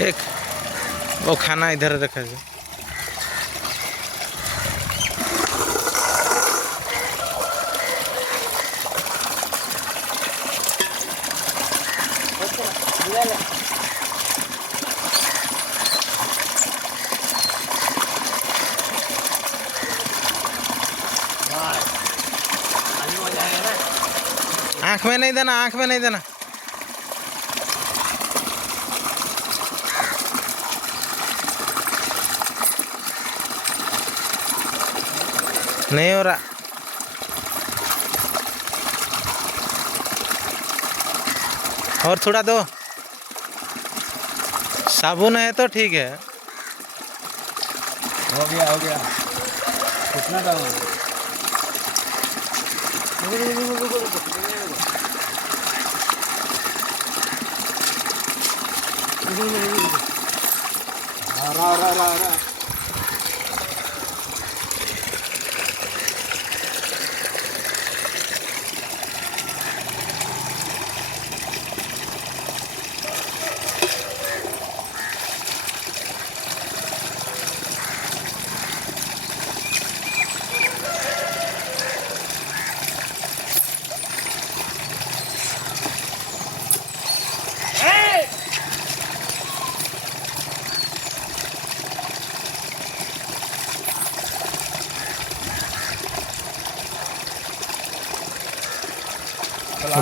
एक वो खाना इधर रखा है। आँख में नहीं देना, आँख में नहीं देना। नहीं हो रहा। और थोड़ा दो। साबुन है तो ठीक है। हो गया, हो गया। कितना दाम है? रहा।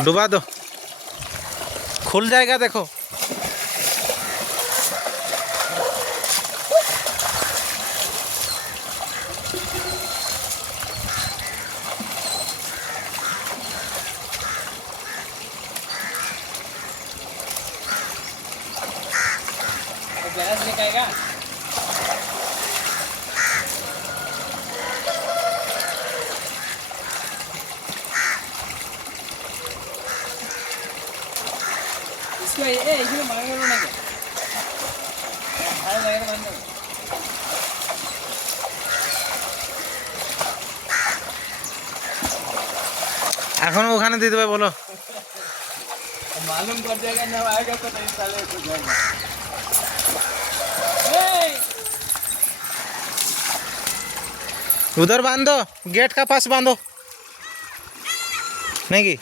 डुबा दो, खुल जाएगा देखो। गैस निकालेगा। इसमें मांगे ना क्या? अरे लगे मांगे। এখন ওখানে দিয়ে দেবে বলো। मालूम कर देगा ना, आएगा तो नहीं साले को जाएगा। उधर बांध दो, गेट का पास बांधो नहीं की